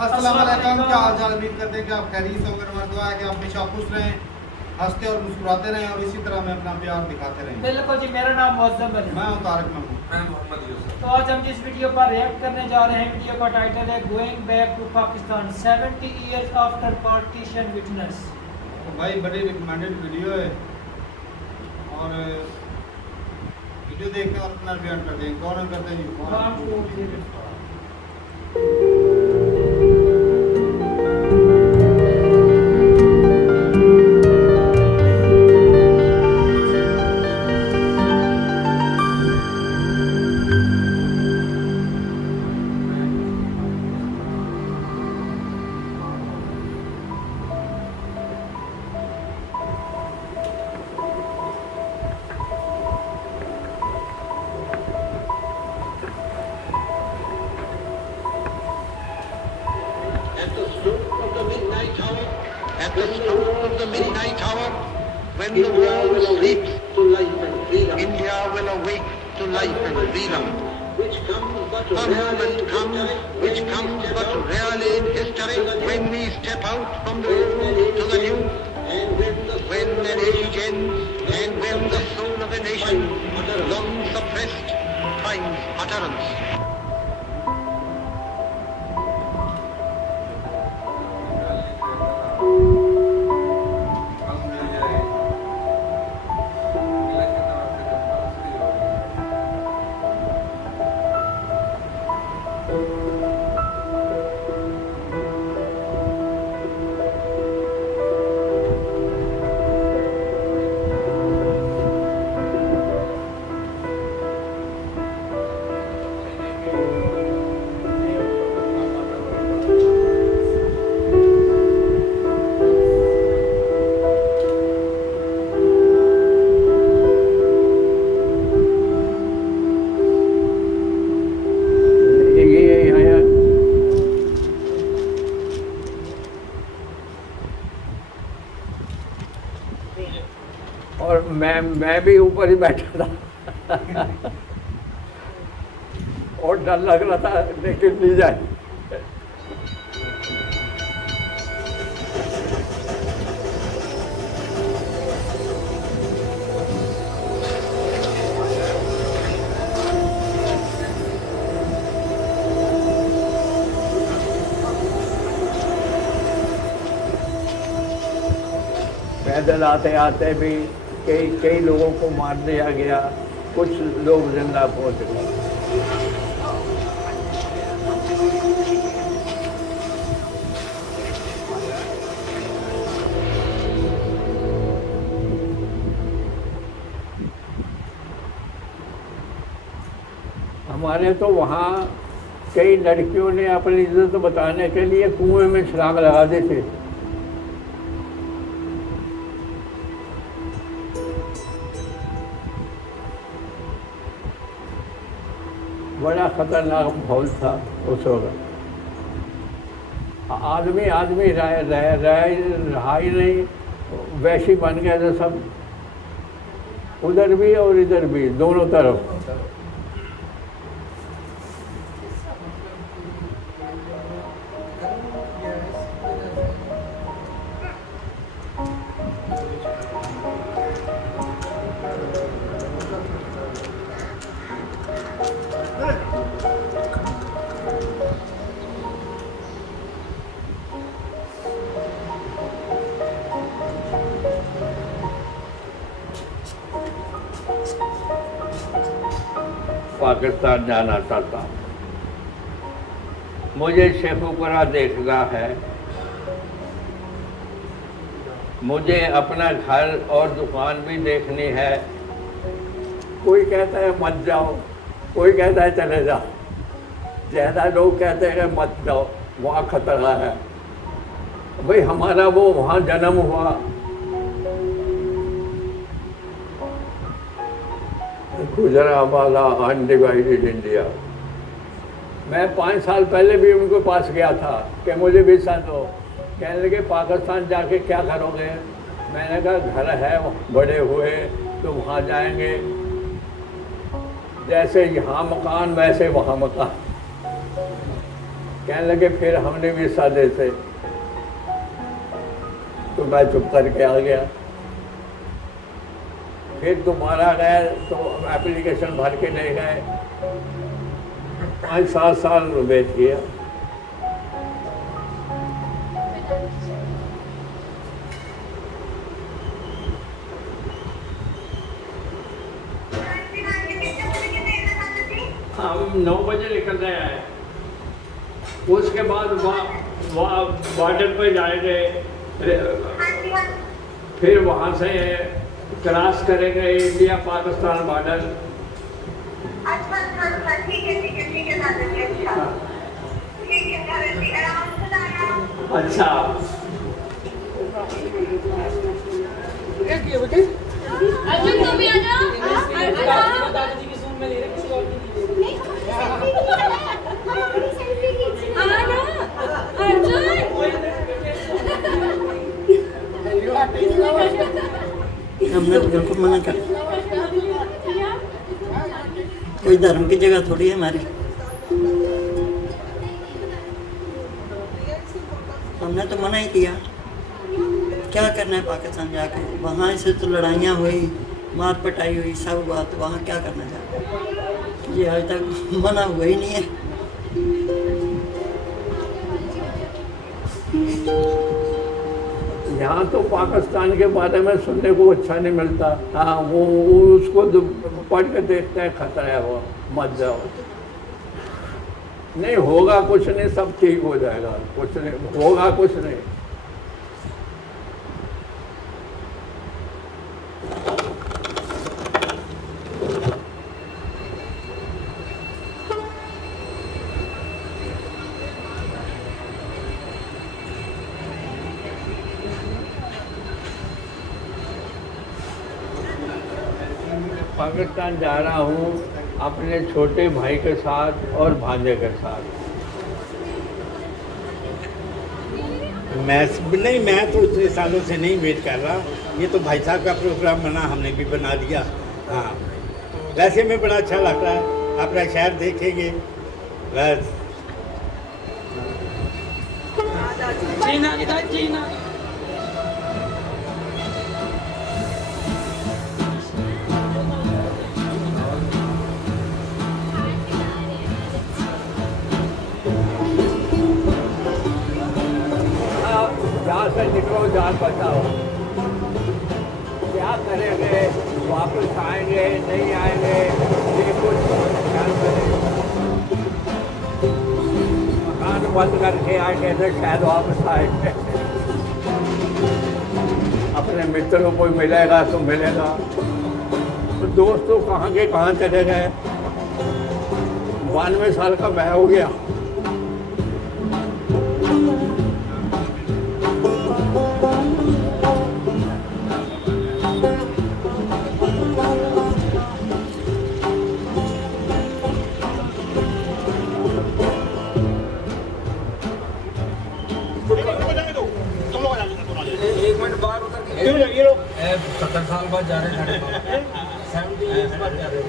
अस्सलाम वालेकुम, क्या हाल चाल। उम्मीद करते हैं कि आप खैरियत से होंगे। हमारी दुआ है कि आप हमेशा खुश रहें, हंसते और मुस्कुराते रहें और इसी तरह हमें अपना प्यार दिखाते रहें। बिल्कुल जी, मेरा नाम मौजम है। मैं हूं तारिक महमूद। मैं मोहम्मद यूसुफ। तो आज हम जिस वीडियो पर रिएक्ट करने जा रहे हैं, वीडियो का टाइटल है going back to Pakistan 70 years after partition witness. तो भाई बड़ी रिकमेंडेड वीडियो है और वीडियो देख के और अपना बयान करते हैं। कौन करते हैं जी? At the stroke of the midnight hour, when the world sleeps, India will awake to life and freedom. A moment comes which comes but rarely in history, when we step out from the old to the new, when an age ends and when the soul of a nation, long suppressed, finds utterance. और मैं भी ऊपर ही बैठा था और डर लग रहा था लेकिन नहीं जाए। पैदल आते आते भी कई लोगों को मार दिया गया, कुछ लोग जिंदा पहुंच गए। हमारे तो वहाँ कई लड़कियों ने अपनी इज्जत बताने के लिए कुएं में छलांग लगा दी थी। बड़ा खतरनाक माहौल था उस वक्त। आदमी रहा ही नहीं, वैसे बन गए थे सब, उधर भी और इधर भी, दोनों तरफ। पाकिस्तान जाना चाहता हूँ। मुझे शेखुपुरा देखना है, मुझे अपना घर और दुकान भी देखनी है। कोई कहता है मत जाओ, कोई कहता है चले जाओ। ज़्यादा लोग कहते हैं मत जाओ, वहाँ खतरा है। भाई हमारा वो वहाँ जन्म हुआ, गुजरावाला अनडिवाइडेड इंडिया। मैं 5 साल पहले भी उनके पास गया था कि मुझे वीज़ा दो। कहने लगे पाकिस्तान जाके क्या करोगे? मैंने कहा घर है बड़े हुए तो वहाँ जाएंगे, जैसे यहाँ मकान वैसे वहाँ मकान। कहने लगे फिर हमने भी सादे से, तो मैं चुप करके आ गया। फिर दोबारा गए तो एप्लीकेशन भर के ले गए, 5-7 साल वेट किया। हम 9 बजे निकल रहे हैं, उसके बाद वहाँ बॉर्डर पर जाएंगे, फिर वहाँ से क्रॉस करेंगे इंडिया पाकिस्तान बॉर्डर। अच्छा ठीक है दादाजी, अच्छा ठीक है दादाजी, आराम से लाना। अच्छा अर्जुन तुम भी आ जाओ। अर्जुन दादाजी की जूम में ले रहे किसी और की नहीं। हमने तो बिल्कुल मना कर, कोई धर्म की जगह थोड़ी है हमारी। हमने तो मना ही किया, क्या करना है पाकिस्तान जाके, वहाँ से तो लड़ाइयाँ हुई, मार पटाई हुई, सब हुआ, तो वहाँ क्या करना जाके। ये आज तक मना हुआ ही नहीं है। यहाँ तो पाकिस्तान के बारे में सुनने को अच्छा नहीं मिलता। हाँ वो उसको पढ़ के देखते हैं, खतरा है, वो मत जाओ। नहीं होगा कुछ नहीं, सब ठीक हो जाएगा, कुछ नहीं होगा, कुछ नहीं। पाकिस्तान जा रहा हूँ अपने छोटे भाई के साथ और भांजे के साथ। मैं तो इतने सालों से नहीं वेट कर रहा, ये तो भाई साहब का प्रोग्राम बना, हमने भी बना दिया। हाँ वैसे में बड़ा अच्छा लग रहा है, अपना शहर देखेंगे बस। जीना इधर जीना। जहाँ से निकलो जान बचाओ। क्या करेंगे, वापस आएंगे नहीं आएंगे, ये कुछ ख्याल करें। मकान बंद करके आएंगे तो शायद वापस आएंगे। अपने मित्रों को मिलेगा तो मिलेगा, तो दोस्तों कहाँ के कहाँ चले गए। 92 साल का मैं हो गया। ये लोग 70 साल बाद जा रहे हैं, 70 years बाद जा रहे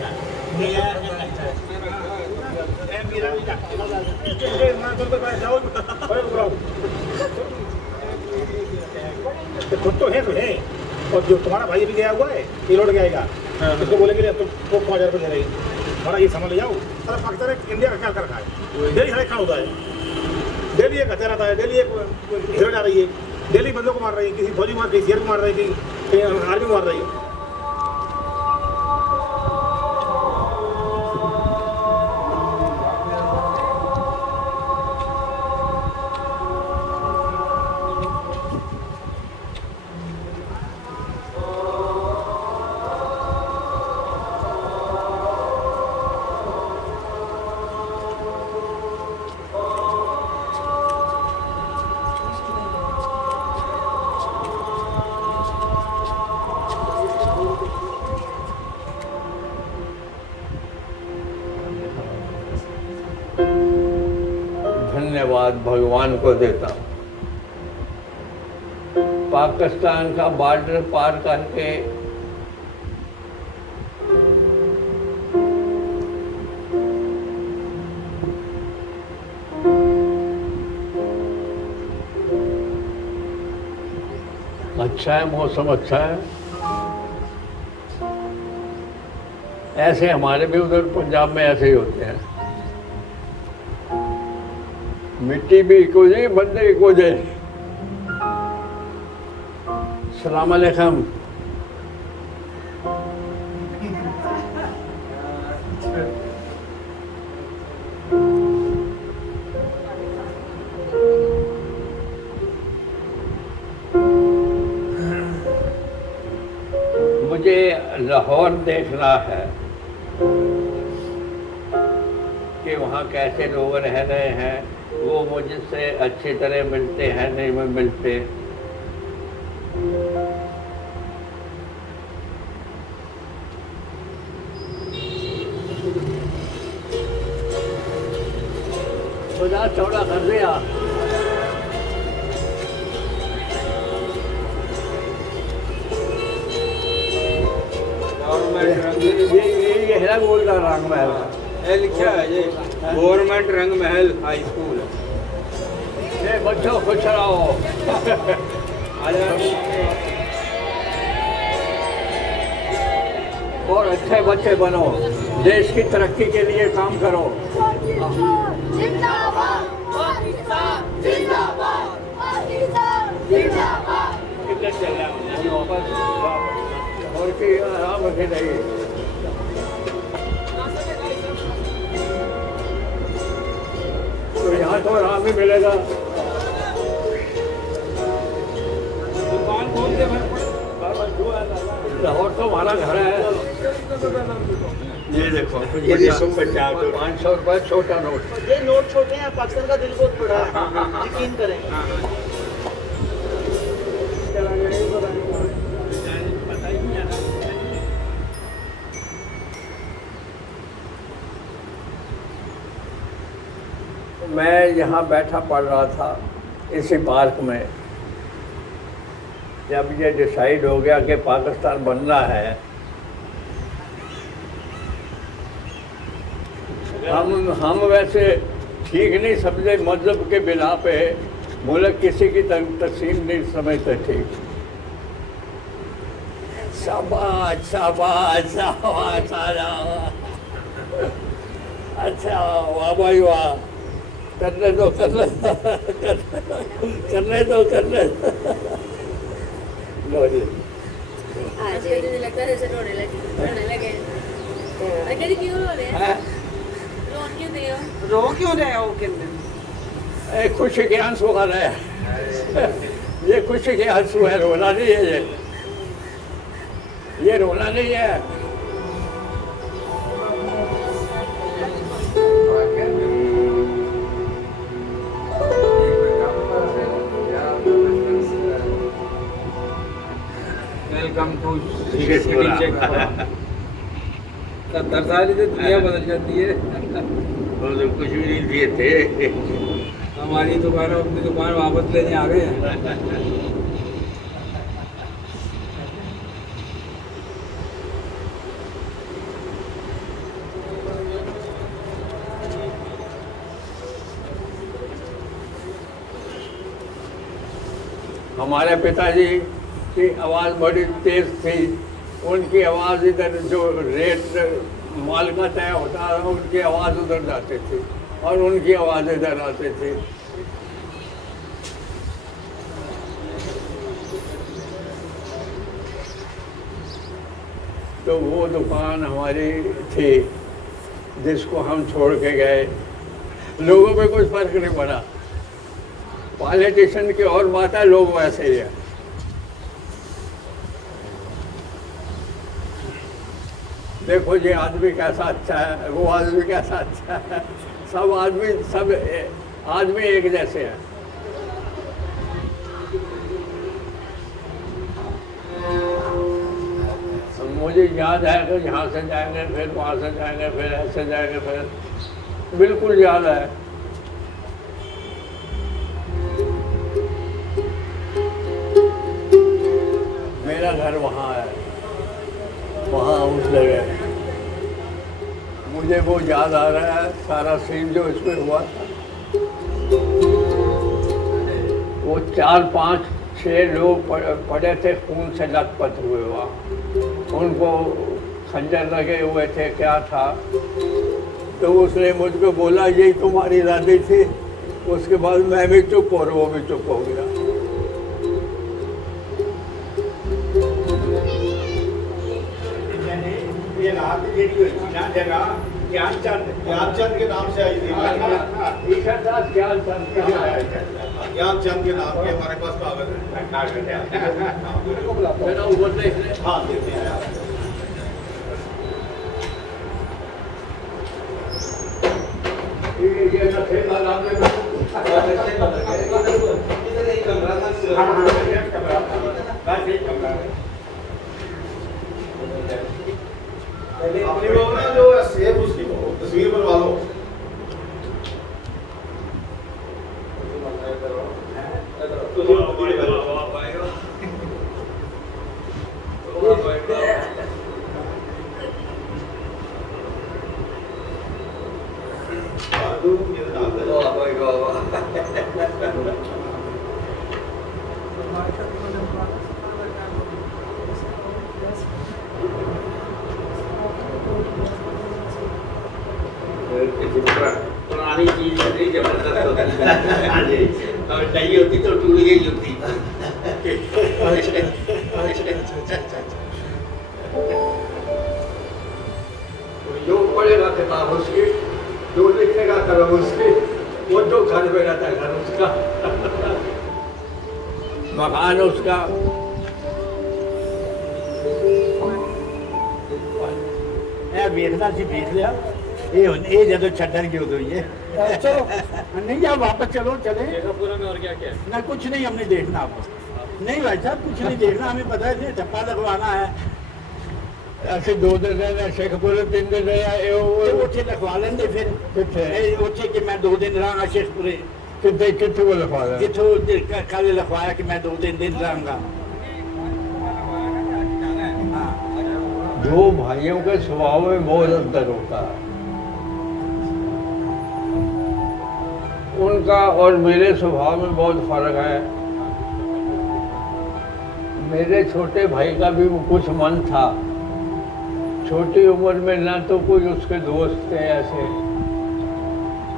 खुद तो है, और जो तुम्हारा भाई भी गया हुआ है ये लौट गया आएगा, इसको बोलेंगे तुमको 5000 रुपये दे रही, हमारा ये समझ ले जाओ। अरे पाकिस्तान इंडिया का क्या कर रखा है, डेली हर खड़ा होता है, डेली एक हत्या रहता है, डेली एक हिरण आ रही है, डेली बंदों को मार रही है, किसी फौजी मार रही है, को मार रही है, कहीं आर्मी मार रही है। धन्यवाद भगवान को देता हूँ। पाकिस्तान का बॉर्डर पार करके अच्छा है, मौसम अच्छा है। ऐसे हमारे भी उधर पंजाब में ऐसे ही होते हैं। मिट्टी भी इको जाए, बंदे इको जाए। सलाम अलैकुम। मुझे लाहौर देखना है कि वहाँ कैसे लोग रह रहे हैं। वो मुझसे अच्छी तरह मिलते हैं, नहीं मिलते। खुदा चौड़ा कर दिया। ये है बोल का रंग महल ये लिखा है ये गवर्नमेंट रंग महल हाई स्कूल। ये बच्चों खुश रहो। और अच्छे बच्चे बनो, देश की तरक्की के लिए काम करो। कितने चल रहा है वापस और कि आराम रखे नहीं। तो यहाँ तो आराम ही मिलेगा। दुकान खोल के लाहौर तो हमारा घर है। ये देखो 500 रुपये छोटा नोट। ये नोट छोटे हैं, पाकिस्तान का दिल बहुत बड़ा है, यकीन करें। मैं यहाँ बैठा पढ़ रहा था इसी पार्क में, जब ये डिसाइड हो गया कि पाकिस्तान बनना है। हम वैसे ठीक नहीं समझे, मजहब के बिना पे मुल्क किसी की तकसीम नहीं समझते ठीक। शाबाश शाबाश शाबाश। अच्छा वाह भाई वाह, करने दो करने दो करने दो। लो जी लगता है जैसे रोने लगे। अरे क्यों रो रहे हैं? रोन क्यों दे हो? रो क्यों रहे हो? कितने खुशी के आंसू आ रहे हैं। ये खुशी के आंसू है, रोना नहीं है। ये रोना नहीं है। वेलकम टू तरसाली से दुनिया बदल जाती है। वो तो कुछ भी नहीं दिए थे। हमारी दुकान अपनी दुकान वापस लेने आ गए हैं। हमारे पिताजी की आवाज़ बड़ी तेज़ थी। उनकी आवाज़ इधर जो रेट माल का तय होता था, उनकी आवाज़ उधर जाती थी और उनकी आवाज़ इधर आती थी। तो वो दुकान हमारी थी जिसको हम छोड़ के गए। लोगों पे कुछ फर्क नहीं पड़ा। पॉलिटिशियन की और बात है, लोग वैसे ही है। देखो ये आदमी कैसा अच्छा है, वो आदमी कैसा अच्छा है। सब आदमी एक जैसे हैं। मुझे याद है कि यहाँ से जाएंगे, फिर वहाँ से जाएंगे, फिर ऐसे जाएंगे, फिर बिल्कुल याद है। मेरा घर वहाँ है, वहाँ उस जगह। मुझे वो याद आ रहा है सारा सीन जो इसमें हुआ था। वो 4, 5, 6 लोग पड़े थे, खून से लथपथ हुए वहाँ। उनको खंजर लगे हुए थे, क्या था। तो उसने मुझको बोला यही तुम्हारी दादी थी। उसके बाद मैं भी चुप और वो भी चुप हो गया। ये रात जेडी हुई थी ना जगह ज्ञानचंद के नाम से आई थी। ईश्वर दास ज्ञानचंद ज्ञानचंद के नाम के हमारे पास कागज है। हाँ देते हैं यार। ये न थे नाम में अपनी वो ना जो सेफ उसकी तस्वीर बनवा लो। पुरानी चीज नहीं जबरदस्त होती और नहीं होती तो टूट गई होती। जो पढ़ेगा किताब उसकी, जो लिखेगा कलम उसकी, वो जो घर में रहता है घर उसका, मकान उसका। ਵੇਖਦਾ ਸੀ ਵੇਖ ਲਿਆ ਇਹ ਹੁਣ ਇਹ ਜਦੋਂ ਛੱਡਣਗੇ ਉਦੋਂ ਹੀ ਹੈ चलो नहीं या वापस चलो चले पूरा में और क्या क्या ना कुछ नहीं हमने देखना आपको नहीं भाई साहब कुछ नहीं देखना हमें पता है ठप्पा लगवाना है ऐसे 2 दिन रहना शेखपुर 3 दिन रहे ਉੱਥੇ ਲਿਖਵਾ ਲੈਂਦੇ ਫਿਰ ਕਿੱਥੇ ਇਹ ਉੱਥੇ ਕਿ ਮੈਂ 2 ਦਿਨ ਰਹਾਂਗਾ ਸ਼ੇਖਪੁਰੇ कितने को लिखवा रहे ਜਿੱਥੋਂ ਕੱਲ ਲਿਖਵਾਇਆ ਕਿ ਮੈਂ 2-3 दिन रहांगा दो भाइयों के स्वभाव में बहुत अंतर होता है। उनका और मेरे स्वभाव में बहुत फर्क है। मेरे छोटे भाई का भी कुछ मन था। छोटी उम्र में ना तो कोई उसके दोस्त थे ऐसे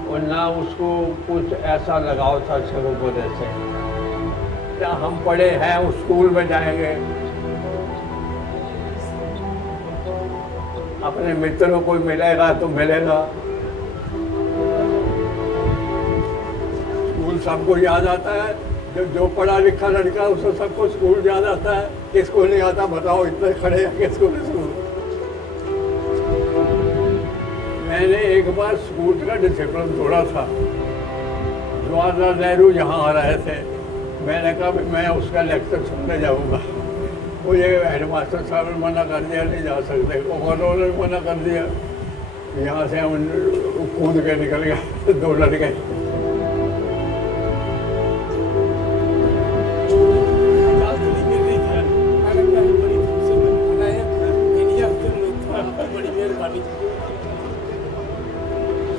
और ना उसको कुछ ऐसा लगाव था शेखपुर से। क्या हम पढ़े हैं उस स्कूल में जाएंगे, अपने मित्रों को मिलेगा तो मिलेगा। स्कूल सबको याद आता है। जो पढ़ा लिखा लड़का उसको सबको स्कूल याद आता है। किसको नहीं आता बताओ, इतने खड़े हैं किसको नहीं स्कूल। मैंने एक बार स्कूल का डिसिप्लिन तोड़ा था। जवाहरलाल नेहरू यहाँ आ रहे थे, मैंने कहा मैं उसका लेक्चर सुनने जाऊँगा। मुझे हेडमास्टर साहब ने मना कर दिया, नहीं जा सकते। उन्होंने मना कर दिया। यहाँ से हम कूद के निकल गए 2 लड़के।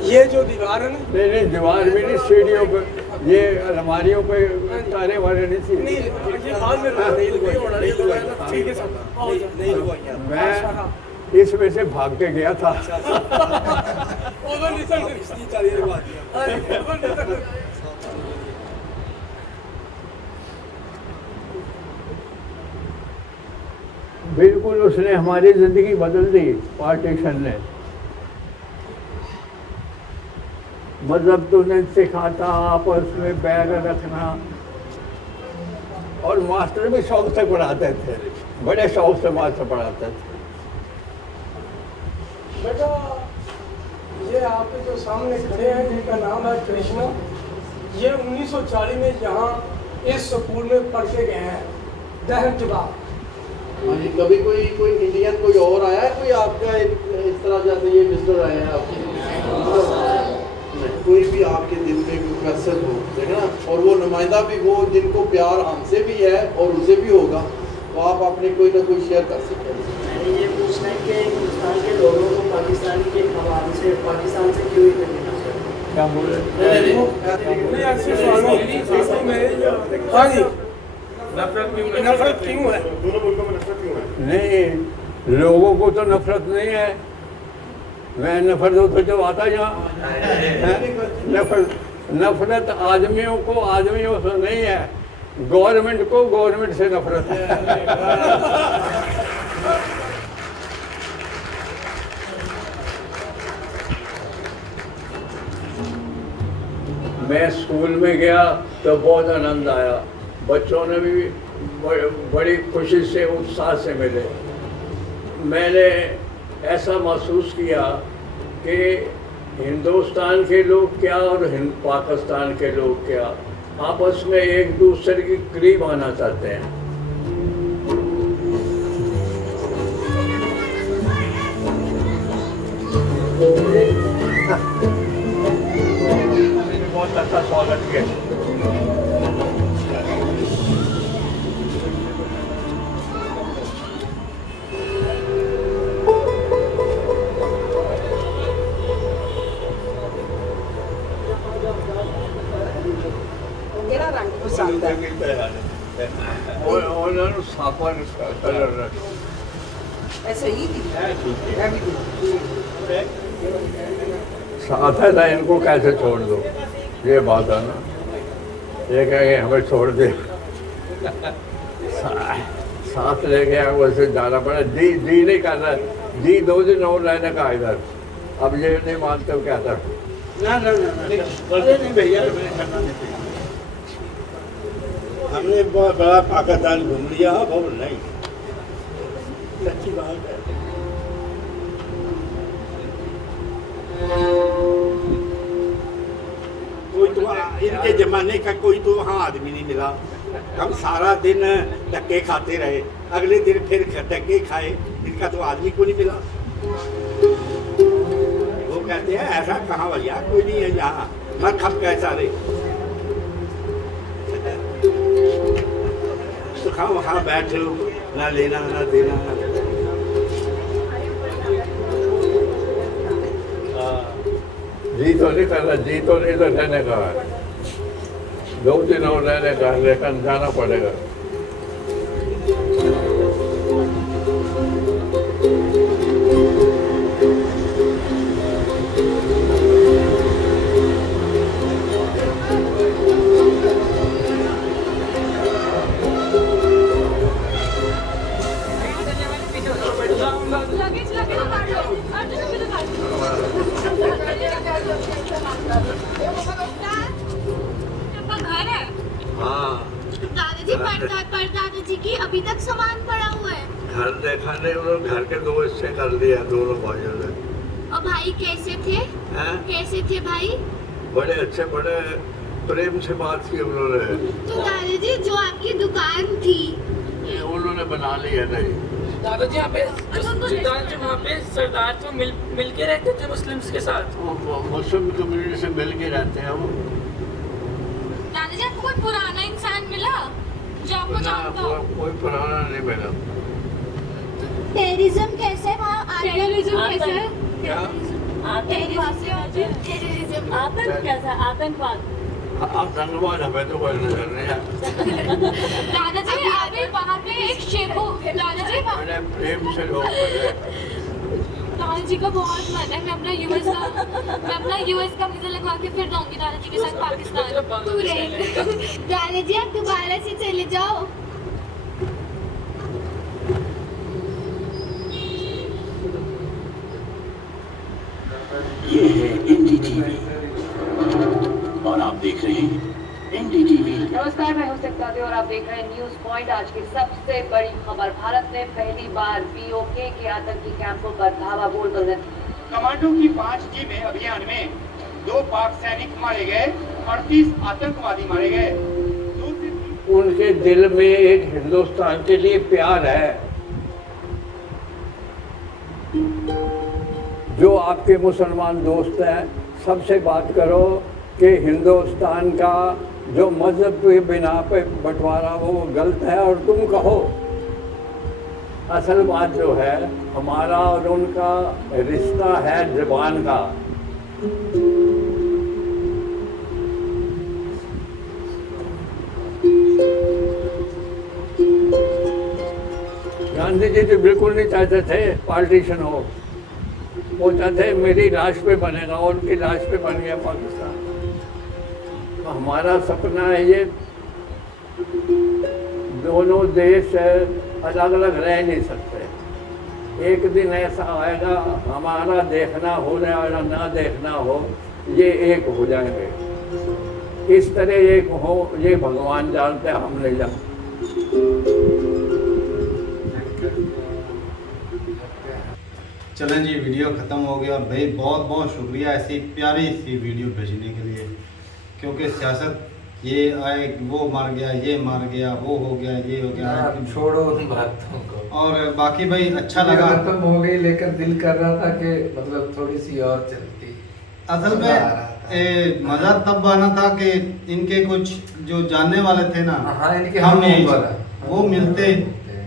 ये जो दीवार है ना, नहीं दीवार भी नहीं, सीढ़ियों पे ये अलमारियों पे तारे वारे नहीं थी। मैं इसमें से भाग के गया था। बिल्कुल उसने हमारी जिंदगी बदल दी पार्टीशन ने। मजहब तो नहीं सिखाता, आपस में बैग रखना, और मास्टर भी शौक से पढ़ाते थे, बड़े शौक से मास्टर पढ़ाते थे। बेटा ये आपके जो सामने खड़े हैं जिनका नाम है कृष्णा, ये 1940 में यहाँ इस स्कूल में पढ़ के गए हैं। दहन जवाब हाँ जी, कभी कोई इंडियन कोई और आया है कोई आपका इस तरह जैसे ये विजिटर आए हैं आपके? कोई भी आपके दिल में कोई क्वेश्चन हो, देखना, और वो नुमाइंदा भी वो जिनको प्यार हमसे भी है और उनसे भी होगा, तो आप अपने कोई ना कोई शेयर कर सकते हैं। मैंने ये पूछना है कि हिंदुस्तान के लोगों को पाकिस्तान के हवाले से पाकिस्तान से क्यों इतना लेना चाहिए? क्या बोल रहे? हाँ जी नफरत क्यों है? दोनों मुल्कों में नफरत क्यों है? नहीं, लोगों को तो नफरत नहीं है। मैं नफरत हो तो जब आता यहाँ नफरत आदमियों को आदमियों से नहीं है, गवर्नमेंट को गवर्नमेंट से नफरत है। मैं स्कूल में गया तो बहुत आनंद आया, बच्चों ने भी बड़ी खुशी से उत्साह से मिले। मैंने ऐसा महसूस किया कि हिंदुस्तान के लोग क्या और पाकिस्तान के लोग क्या आपस में एक दूसरे के करीब आना चाहते हैं। बहुत अच्छा स्वागत किया। ਉਹਨਾਂ ਸਾਫਾ ਕਲਰ ऐसे ही साथ है ना, इनको कैसे छोड़ दो, ये बात है ना। ये कहेंगे हमें छोड़ दे, साथ लेके वैसे जाना पड़ा। दी नहीं करना, दी 2 दिन और रहने का इधर। अब ये नहीं मानते क्या था ना नहीं भैया, हमने बहुत बड़ा पाकिस्तान घूम लिया। बहुत नहीं, अच्छी बात है। कोई तो इनके जमाने का कोई तो वहाँ आदमी नहीं मिला। हम सारा दिन धक्के खाते रहे, अगले दिन फिर धक्के खाए, इनका तो आदमी को नहीं मिला। वो कहते हैं ऐसा कहाँ भैया, कोई नहीं है यहाँ, मत खप गए सारे। तो खाओ वहाँ बैठो, ना लेना ना देना। जी तो नहीं करना, जी तो नहीं तो रहने का है, 2 दिन और रहने का, लेकिन जाना पड़ेगा। दादाजी की अभी तक सामान पड़ा हुआ है। घर देखा नहीं, उन्होंने घर के 2 हिस्से कर दिया दोनों भाइयों ने। और भाई कैसे थे? कैसे थे भाई? बड़े अच्छे, बड़े प्रेम से बात की उन्होंने। तो दादाजी जो आपकी दुकान थी ये उन्होंने बना ली है। नहीं दादाजी यहाँ पे वहाँ पे सरदार तो मिल के रहते थे मुस्लिम्स के साथ। मुस्लिम कम्युनिटी से मिल के रहते हैं वो। दादाजी आपको कोई पुराना इंसान मिला जो आपको जानता हो? कोई पुराना नहीं मिला। टेररिज्म कैसे है वहाँ? टेररिज्म कैसे है? क्या? टेररिज्म आतंक कैसा? आतंकवाद आतंकवाद हमें तो कोई नजर नहीं आता। दादाजी अभी वहाँ पे एक शेर को दादाजी बड़े प्रेम से लोग दादाजी का बहुत मन है। मैं अपना यूएस का वीजा लगवा के फिर जाऊंगी दादाजी के साथ पाकिस्तान। दादाजी आप दोबारा से चले जाओ। ये है NDTV और आप देख रहे हैं NDTV। नमस्कार, मैं हूं सिकंदर और आप देख रहे हैं न्यूज पॉइंट। आज की सबसे बड़ी खबर, भारत ने पहली बार POK के आतंकी कैंपों पर धावा बोलकर कमांडो की 5G में अभियान में 2 पाक सैनिक मारे गए, 38 आतंकवादी मारे गए। उनके दिल में एक हिंदुस्तान के लिए प्यार है। जो आपके मुसलमान दोस्त हैं सबसे बात करो कि हिंदुस्तान का जो मज़हब के बिना पे बंटवारा वो गलत है, और तुम कहो असल बात जो है हमारा और उनका रिश्ता है ज़बान का। जी तो बिल्कुल नहीं चाहते थे पार्टीशन हो, वो चाहते मेरी लाश पे बनेगा और उनकी लाश पे बन गया पाकिस्तान। तो हमारा सपना है ये दोनों देश अलग अलग रह नहीं सकते, एक दिन ऐसा आएगा हमारा देखना हो या ना देखना हो ये एक हो जाएंगे। इस तरह एक हो ये भगवान जानते, हम नहीं जानते। चलें जी, वीडियो ख़त्म हो गया और भाई बहुत बहुत शुक्रिया ऐसी प्यारी सी वीडियो भेजने के लिए, क्योंकि सियासत ये आए वो मार गया, ये मार गया, वो हो गया, ये हो गया, छोड़ो उन बातों को। और बाकी भाई अच्छा लगा, खत्म हो गई, लेकिन दिल कर रहा था कि मतलब थोड़ी सी और चलती। असल में मज़ा तब आना था कि इनके कुछ जो जानने वाले थे ना, इनके हम वो मिलते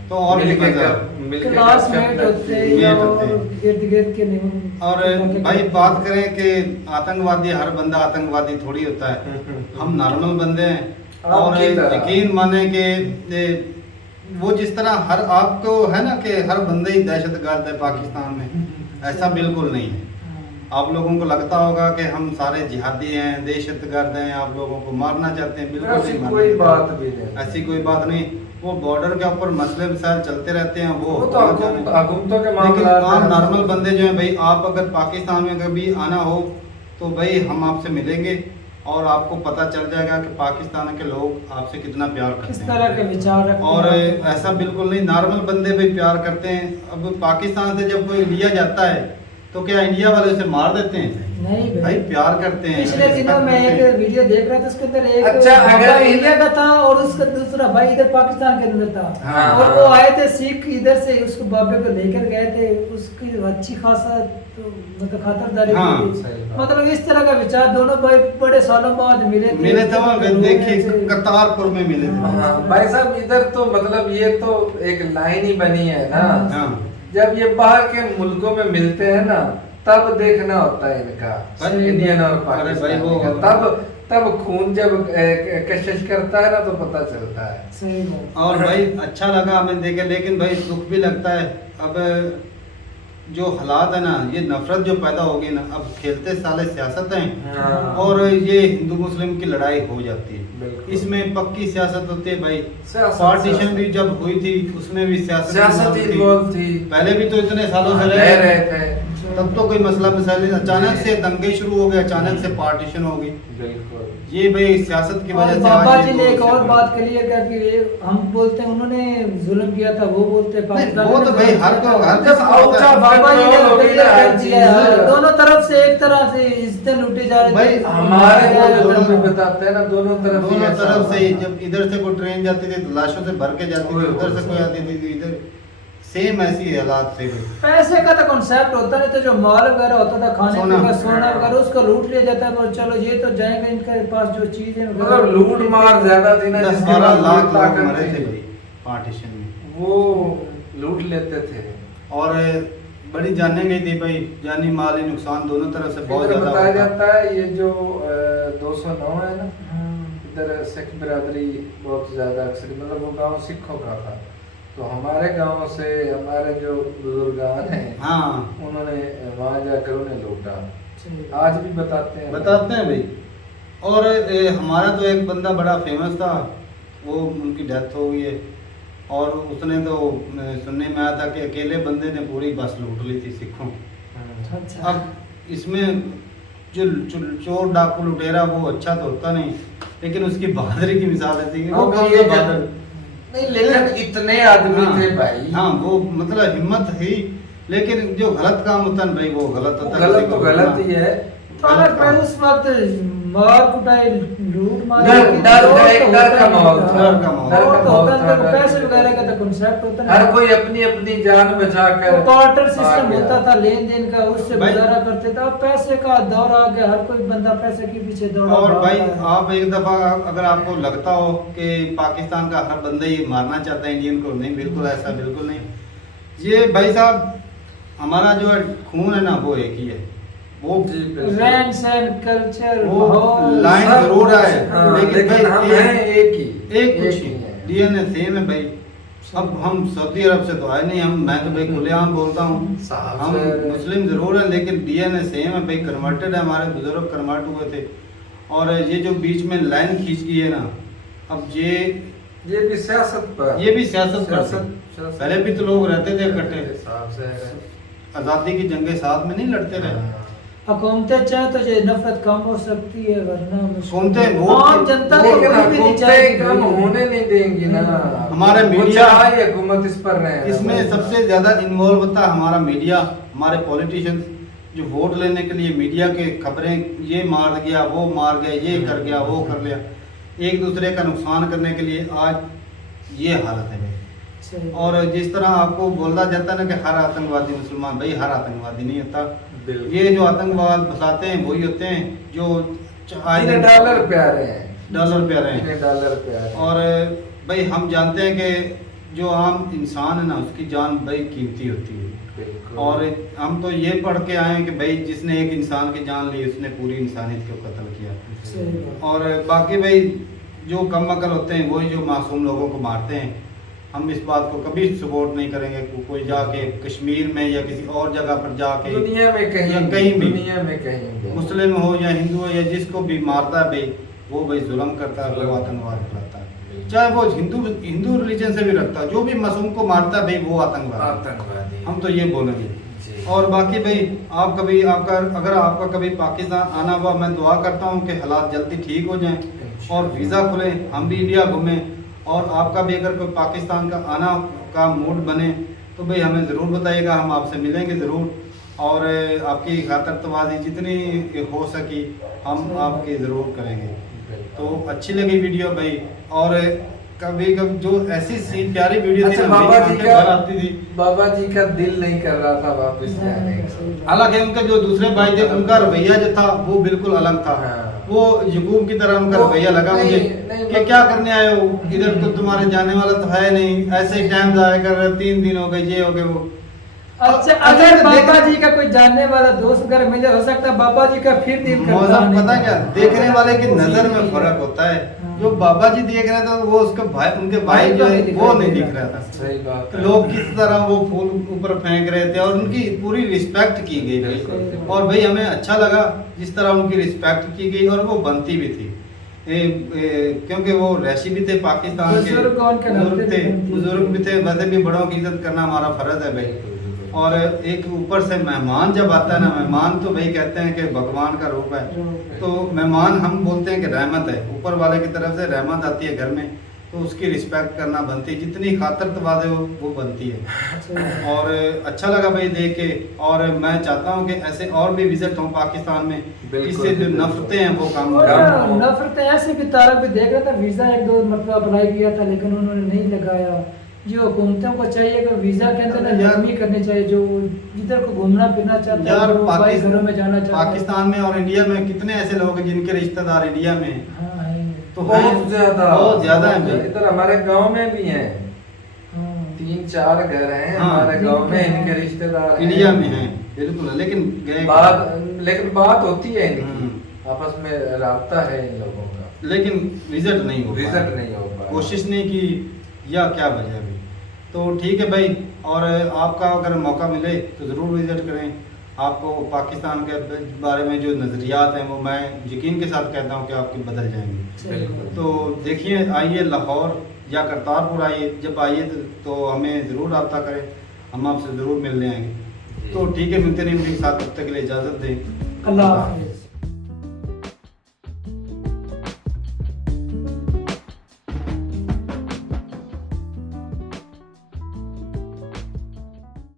तो और भी मजा। क्लासमेट होते इर्द-गिर्द के नहीं। और भाई बात करें कि आतंकवादी, हर बंदा आतंकवादी थोड़ी होता है, हम नॉर्मल बंदे हैं। और यकीन माने कि वो जिस तरह हर आपको है ना कि हर बंदे ही दहशतगर्द है पाकिस्तान में, ऐसा बिल्कुल नहीं है। आप लोगों को लगता होगा कि हम सारे जिहादी हैं, दहशतगर्द हैं, आप लोगों को मारना चाहते हैं, बिल्कुल ऐसी कोई बात भी नहीं, ऐसी कोई बात नहीं। वो बॉर्डर के ऊपर मसले मसाइल चलते रहते हैं, वो तो हुकूमतों के मामला। लेकिन आम नॉर्मल बंदे जो हैं भाई, आप अगर पाकिस्तान में कभी आना हो तो भाई हम आपसे मिलेंगे और आपको पता चल जाएगा कि पाकिस्तान के लोग आपसे कितना प्यार करते हैं, किस तरह के विचार रखते हैं। और ऐसा बिल्कुल नहीं, नॉर्मल बंदे भी प्यार करते हैं। अब पाकिस्तान से जब कोई लिया जाता है तो क्या इंडिया वाले उसे मार देते हैं? नहीं भाई प्यार करते हैं। पिछले दिनों में एक वीडियो देख रहा था, उसके अंदर एक अच्छा, अगर इंडिया का था और उसका दूसरा भाई इधर पाकिस्तान के अंदर था। हाँ, और वो आए थे सिख इधर से, उसको बाबे को लेकर गए थे, उसकी अच्छी खासा तो मतलब खातरदारी की थी। मतलब इस तरह का विचार, दोनों भाई बड़े सालों बाद मिले थे। देखिए करतारपुर में मिले थे भाई साहब। इधर तो मतलब ये तो एक लाइन ही बनी है ना, जब ये बाहर के मुल्कों में मिलते हैं ना, तब देखना होता है इनका इंडियन और पाकिस्तानी का। तब खून जब कशिश करता है ना तो पता चलता है। सही बात। और भाई अच्छा लगा हमें देखे, लेकिन भाई दुख भी लगता है। अब जो हालात है ना, ये नफरत जो पैदा होगी ना, अब खेलते साले सियासत हैं और ये हिंदू मुस्लिम की लड़ाई हो जाती है। इसमें पक्की सियासत होती है भाई। पार्टीशन भी जब हुई थी उसमें भी सियासत थी। पहले भी तो इतने सालों से रह रहे थे, तब तो कोई मसला मिसाइल, अचानक से दंगे शुरू हो गए, अचानक से पार्टीशन हो गई। ये भाई सियासत की वजह से। बाबा जी ने एक और बात कही है कि हम बोलते हैं उन्होंने जुल्म किया था, वो बोलते हैं पाकिस्तान। वो तो भाई हर बाबा जी ने कर दिया, दोनों तरफ से एक तरह से इज्जतें लूटे जा रहे थे। हमारे बताते हैं ना, दोनों तरफ से जब इधर से कोई ट्रेन जाती थी लाशों से भर के जाती थी, उधर से कोई आती थी, इधर सेम ऐसी हालात थे। पैसे का तो कॉन्सेप्ट होता नहीं, तो जो माल वगैरह होता था, खाने पीने का, सोना वगैरह, उसको लूट लिया जाता है। चलो ये तो जाएंगे, इनके पास जो चीजें मतलब लूट मार ज्यादा थी ना, 10-12 लाख लोग मरे थे भाई पार्टीशन में, वो लूट लेते थे। और बड़ी जाने गई थी भाई, जानी माली नुकसान दोनों तरफ से बहुत ज्यादा बताया जाता है। ये जो 209 है ना, इधर सिख बिरादरी बहुत ज्यादा अक्सर, मतलब वो गांव सिखों का था, तो हमारे गांव से हमारे जो बुजुर्गान हैं उन्होंने वहाँ जाकर उन्हें लूटा। आज भी बताते हैं भाई। और हमारा तो एक बंदा बड़ा फेमस था, वो उनकी डेथ हो गई है, और उसने तो सुनने में आया था कि अकेले बंदे ने पूरी बस लूट ली थी सिखों। अब इसमें जो चोर डाकू लुटेरा वो अच्छा तो होता नहीं, लेकिन उसकी बहादुरी की मिसाल देती है। वो बहादुर नहीं, लेकिन इतने आदमी थे भाई। हाँ, वो मतलब हिम्मत ही, लेकिन जो गलत काम होता है भाई वो गलत होता है। गलत तो गलत ही है। उस वक्त मार कुटाई लूट मार डर का माहौल था। पैसे वगैरह का तो कांसेप्ट होता है, हर कोई अपनी अपनी जान बचाकर बार्टर सिस्टम होता था, लेन देन का, उससे गुजारा करते थे। अब पैसे का दौर आ गया, हर कोई बंदा पैसे के पीछे दौड़ा। और भाई आप एक दफा अगर आपको लगता हो कि पाकिस्तान का हर बंदा ही मारना चाहता है इंडियन को, नहीं, बिल्कुल ऐसा बिल्कुल नहीं। ये भाई साहब हमारा जो है खून है ना, वो एक ही है। वो रहन सहन कल्चर लाइन जरूर है, लेकिन भाई हम हैं एक ही, एक कुछ ही डीएनए सेम है भाई, अब हम सऊदी अरब से तो आए नहीं, मैं तो भाई खुलेआम बोलता हूँ, हम मुस्लिम ज़रूर है लेकिन डीएनए सेम है भाई, कन्वर्टेड है, हमारे बुजुर्ग कन्वर्ट हुए थे। और ये जो बीच में लाइन खींच गई है ना, अब ये भी सियासत पर, ये भी सियासत पर, पहले भी तो लोग रहते थे इकट्ठे, आज़ादी की जंगे साथ में नहीं लड़ते रहे। हुकूमतें चाहे तो ये नफरत कम हो सकती है, वरना हुकूमतें आम जनता को कभी नहीं चाहेगी, कम होने नहीं देंगी ना। हमारे मीडिया हुकूमत इस पर रहे, इसमें सबसे ज्यादा इन्वॉल्व होता है हमारा मीडिया, हमारे पॉलिटिशियंस जो वोट लेने के लिए मीडिया के खबरें, ये मार गया, वो मार गया, ये कर गया, वो कर लिया, एक दूसरे का नुकसान करने के लिए आज ये हालत है भाई। और जिस तरह आपको बोला जाता है ना कि हर आतंकवादी मुसलमान, भाई हर आतंकवादी नहीं होता, ये जो आतंकवाद बताते हैं वही होते हैं जो डॉलर प्यारे हैं, डॉलर प्यारे हैं, डॉलर प्यारे। और भाई हम जानते हैं कि जो आम इंसान है ना उसकी जान भाई कीमती होती है, और हम तो ये पढ़ के आए हैं कि भाई जिसने एक इंसान की जान ली उसने पूरी इंसानियत को कत्ल किया। और बाकी भाई जो कम अकल होते हैं वही जो मासूम लोगों को मारते हैं, हम इस बात को कभी सपोर्ट नहीं करेंगे। कोई जाके कश्मीर में या किसी और जगह पर जाके दुनिया में कहीं भी, दुनिया में कहीं मुस्लिम हो या हिंदू हो या जिसको भी मारता है भाई वो भाई जुल्म करता है, वो आतंकवाद फैलाता है, चाहे वो हिंदू रिलीजन से भी रखता है, जो भी मासूम को मारता है भाई वो आतंकवादी, हम तो ये बोलेंगे। और बाकी भाई आप कभी अगर आपका कभी पाकिस्तान आना हुआ, मैं दुआ करता हूँ कि हालात जल्दी ठीक हो जाएं और वीज़ा खुले, हम भी इंडिया घूमें, और आपका भी अगर कोई पाकिस्तान का आना का मूड बने तो भाई हमें ज़रूर बताइएगा, हम आपसे मिलेंगे ज़रूर, और आपकी खातरतवाज़ी जितनी हो सकी हम आपकी ज़रूर करेंगे। तो अच्छी लगी वीडियो भाई, और कभी जो ऐसी सी प्यारी वीडियो थी बाबा जी का दिल नहीं कर रहा था वापस जाने का। हालांकि उनके जो दूसरे भाई थे उनका रवैया जो था वो बिल्कुल अलग था, वो यकूब की तरह उनका रवैया लगा मुझे कि क्या करने आए हो इधर, तो तुम्हारे जाने वाला तो है नहीं, ऐसे ही टाइम जाया कर रहे, 3 दिन हो गए, ये हो गए वो। अच्छा, अगर बाबा जी का कोई जानने वाला दोस्त अगर मिले, हो सकता है बाबा जी का फिर दिल करता है। पता क्या, देखने वाले की नजर में फर्क होता है, जो बाबा जी देख रहे थे वो उसके भाई, उनके भाई जो है वो नहीं दिख रहा था। सही बात है। लोग किस तरह वो फूल ऊपर फेंक रहे थे और उनकी पूरी रिस्पेक्ट की गई, और भाई हमें अच्छा लगा जिस तरह उनकी रिस्पेक्ट की गई, और वो बनती भी थी क्योंकि वो रैशी भी थे, पाकिस्तान के बुजुर्ग भी थे, वैसे भी बड़ों की इज्जत करना हमारा फर्ज है भाई। और एक ऊपर से मेहमान जब आता है ना, मेहमान तो भाई कहते हैं कि भगवान का रूप है, तो मेहमान हम बोलते हैं कि रहमत है, ऊपर वाले की तरफ से रहमत आती है घर में, तो उसकी रिस्पेक्ट करना बनती है, जितनी खातरतवाज़ी हो वो बनती है। और अच्छा लगा भाई देख के, और मैं चाहता हूँ कि ऐसे और भी विजिट हों पाकिस्तान में, इससे जो नफरतें हैं वो कम हो। नफरतें ऐसे भी तारक भी देख रहा था, वीज़ा 1-2 मतलब अप्लाई किया था लेकिन उन्होंने नहीं लगाया। जो हुकूमतों को चाहिए कि वीज़ा के अंदर नरमी करनी चाहिए, जो जिधर को घूमना फिरना चाहता है वो भाई घरों में जाना चाहता है। पाकिस्तान में और इंडिया में कितने ऐसे लोग हैं जिनके रिश्तेदार इंडिया में, तो बहुत ज्यादा है। इधर हमारे गांव में भी हैं, 3-4 घर हैं हमारे गांव में, इनके रिश्तेदार इंडिया में हैं बिल्कुल, लेकिन बात होती है इनकी, आपस में राब्ता है इन लोगों का, लेकिन विजिट नहीं हो पाया, कोशिश नहीं की, या क्या वजह भी। तो ठीक है भाई, और आपका अगर मौका मिले तो ज़रूर विजिट करें। आपको पाकिस्तान के बारे में जो नज़रियात हैं वो मैं यकीन के साथ कहता हूँ कि आपके बदल जाएंगे। तो देखिए, आइए लाहौर या करतारपुर आइए, जब आइए तो हमें ज़रूर रब्ता करें, हम आपसे ज़रूर मिलने आएंगे। तो ठीक है, मिलते नहीं, मेरे साथ तब तक के लिए इजाज़त दें। अल्लाह हाफ़िज़।